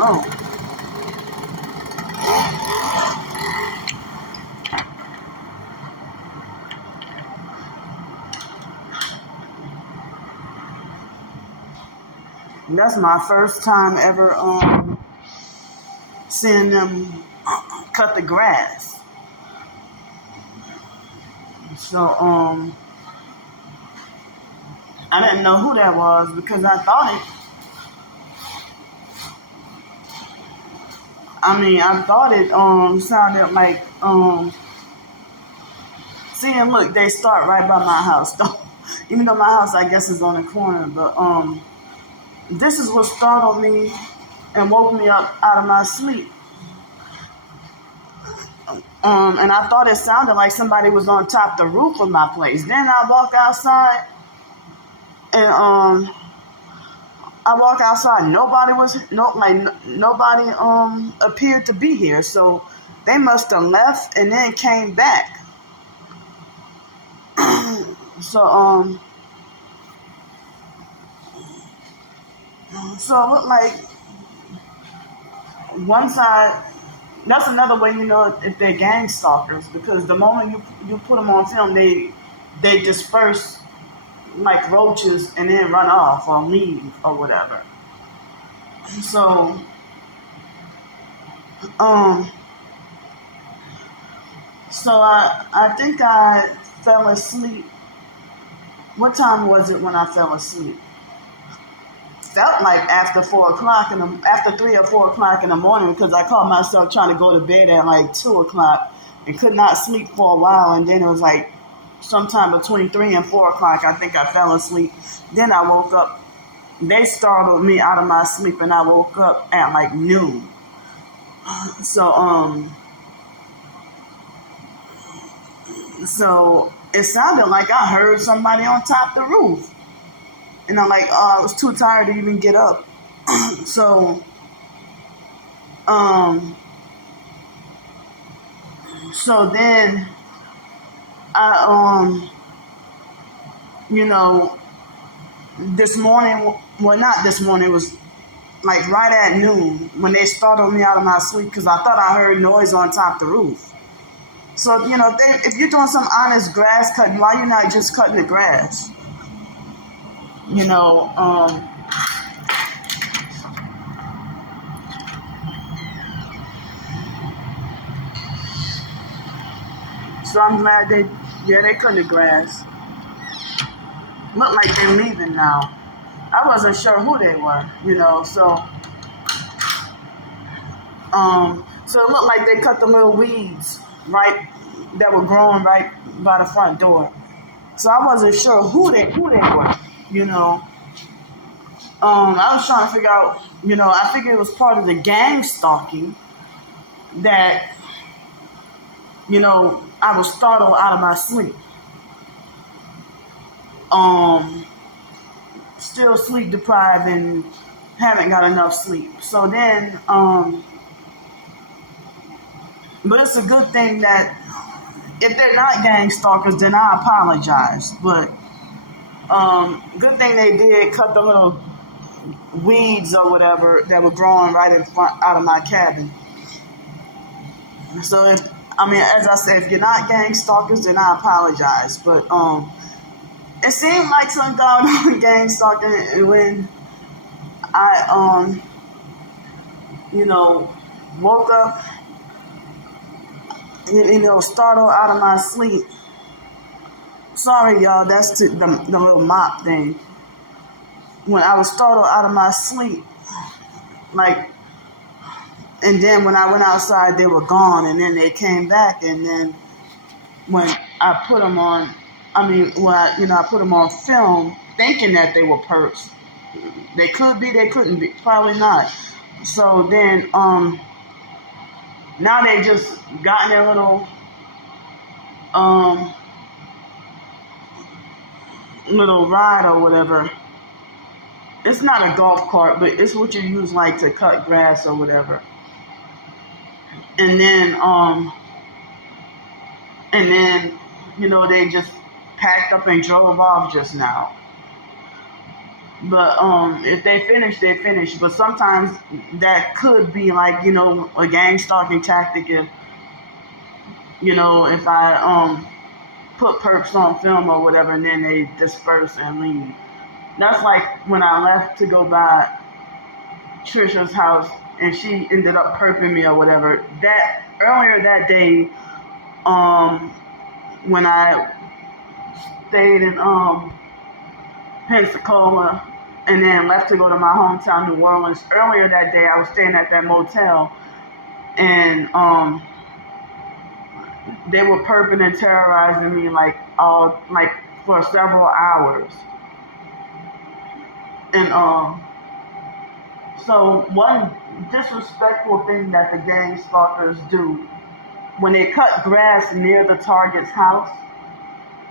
Oh. That's my first time ever seeing them cut the grass. So I didn't know who that was because I thought it sounded like see, and look, they start right by my house though. Even though my house I guess is on the corner, but this is what startled me and woke me up out of my sleep. And I thought it sounded like somebody was on top of the roof of my place. Then I walk outside and nobody appeared to be here. So they must have left and then came back. So it looked like one side. That's another way you know if they're gang stalkers, because the moment you put them on film, they disperse like roaches and then run off or leave or whatever. So I think I fell asleep. What time was it when I fell asleep? Felt like after 3 or 4 o'clock in the morning, because I caught myself trying to go to bed at like 2 o'clock and could not sleep for a while, and then it was like sometime between 3 and 4 o'clock I think I fell asleep. Then I woke up. They startled me out of my sleep and I woke up at like noon. So it sounded like I heard somebody on top of the roof. And I'm like, I was too tired to even get up. So then I, this morning, well, not this morning, it was like right at noon when they startled me out of my sleep because I thought I heard noise on top of the roof. So, if you're doing some honest grass cutting, why are you not just cutting the grass? So I'm glad they cut the grass. Look like they're leaving now. I wasn't sure who they were, so it looked like they cut the little weeds right that were growing right by the front door. So I wasn't sure who they were, I was trying to figure out, I figured it was part of the gang stalking that, I was startled out of my sleep. Still sleep deprived and haven't got enough sleep. So then, but it's a good thing that if they're not gang stalkers, then I apologize. But good thing they did cut the little weeds or whatever that were growing right in front out of my cabin. So as I said, if you're not gang stalkers, then I apologize. But it seemed like some going on gang stalking when I woke up, startled out of my sleep. Sorry, y'all, that's the little mop thing. When I was startled out of my sleep, and then when I went outside, they were gone, and then they came back, and then when I put them on, I put them on film, thinking that they were perps. They could be, they couldn't be, probably not. So then, now they just got in their little ride or whatever. It's not a golf cart, but it's what you use like to cut grass or whatever. And then they just packed up and drove off just now. But if they finish, they finish. But sometimes that could be like, a gang stalking tactic if I put perps on film or whatever, and then they disperse and leave. That's like when I left to go by Trisha's house, and she ended up perping me or whatever. That earlier that day, when I stayed in Pensacola and then left to go to my hometown, New Orleans. Earlier that day, I was staying at that motel, and they were perping and terrorizing me like for several hours. And so one disrespectful thing that the gang stalkers do when they cut grass near the target's house,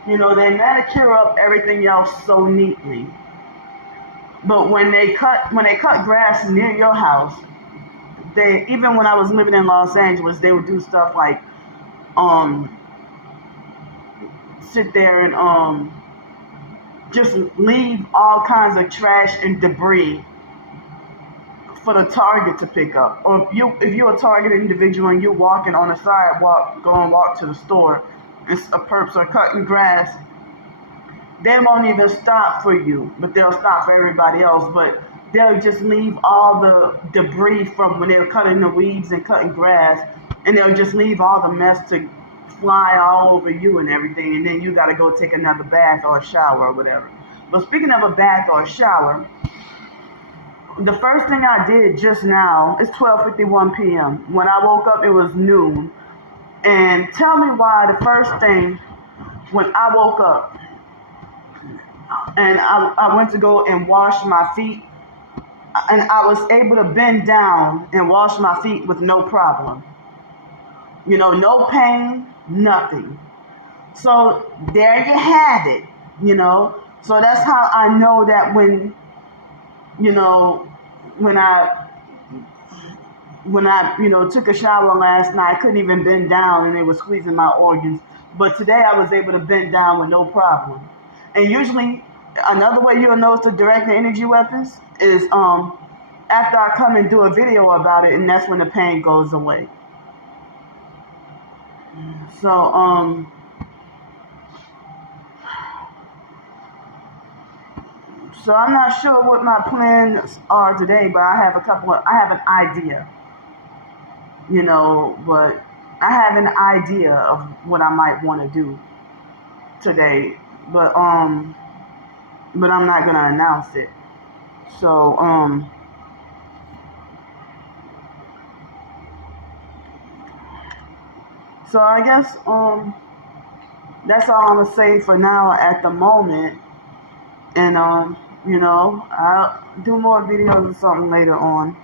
they manicure up everything else so neatly. But when they cut grass near your house, even when I was living in Los Angeles, they would do stuff like sit there and just leave all kinds of trash and debris for the target to pick up. Or if you're a targeted individual and you're walking on the sidewalk, going walk to the store, and a perps are cutting grass, they won't even stop for you, but they'll stop for everybody else. But they'll just leave all the debris from when they're cutting the weeds and cutting grass, and they'll just leave all the mess to fly all over you and everything, and then you got to go take another bath or a shower or whatever. But speaking of a bath or a shower, the first thing I did just now, it's 12:51 p.m. When I woke up, it was noon. And tell me why the first thing when I woke up and I went to go and wash my feet, and I was able to bend down and wash my feet with no problem. No pain, nothing. So there you have it, So that's how I know that when I took a shower last night, I couldn't even bend down and it was squeezing my organs. But today I was able to bend down with no problem. And usually another way you'll know it's a direct energy weapons is after I come and do a video about it, and that's when the pain goes away. So I'm not sure what my plans are today, but I have an idea. But I have an idea of what I might want to do today, but I'm not gonna announce it. So I guess that's all I'm gonna say for now at the moment, and I'll do more videos or something later on.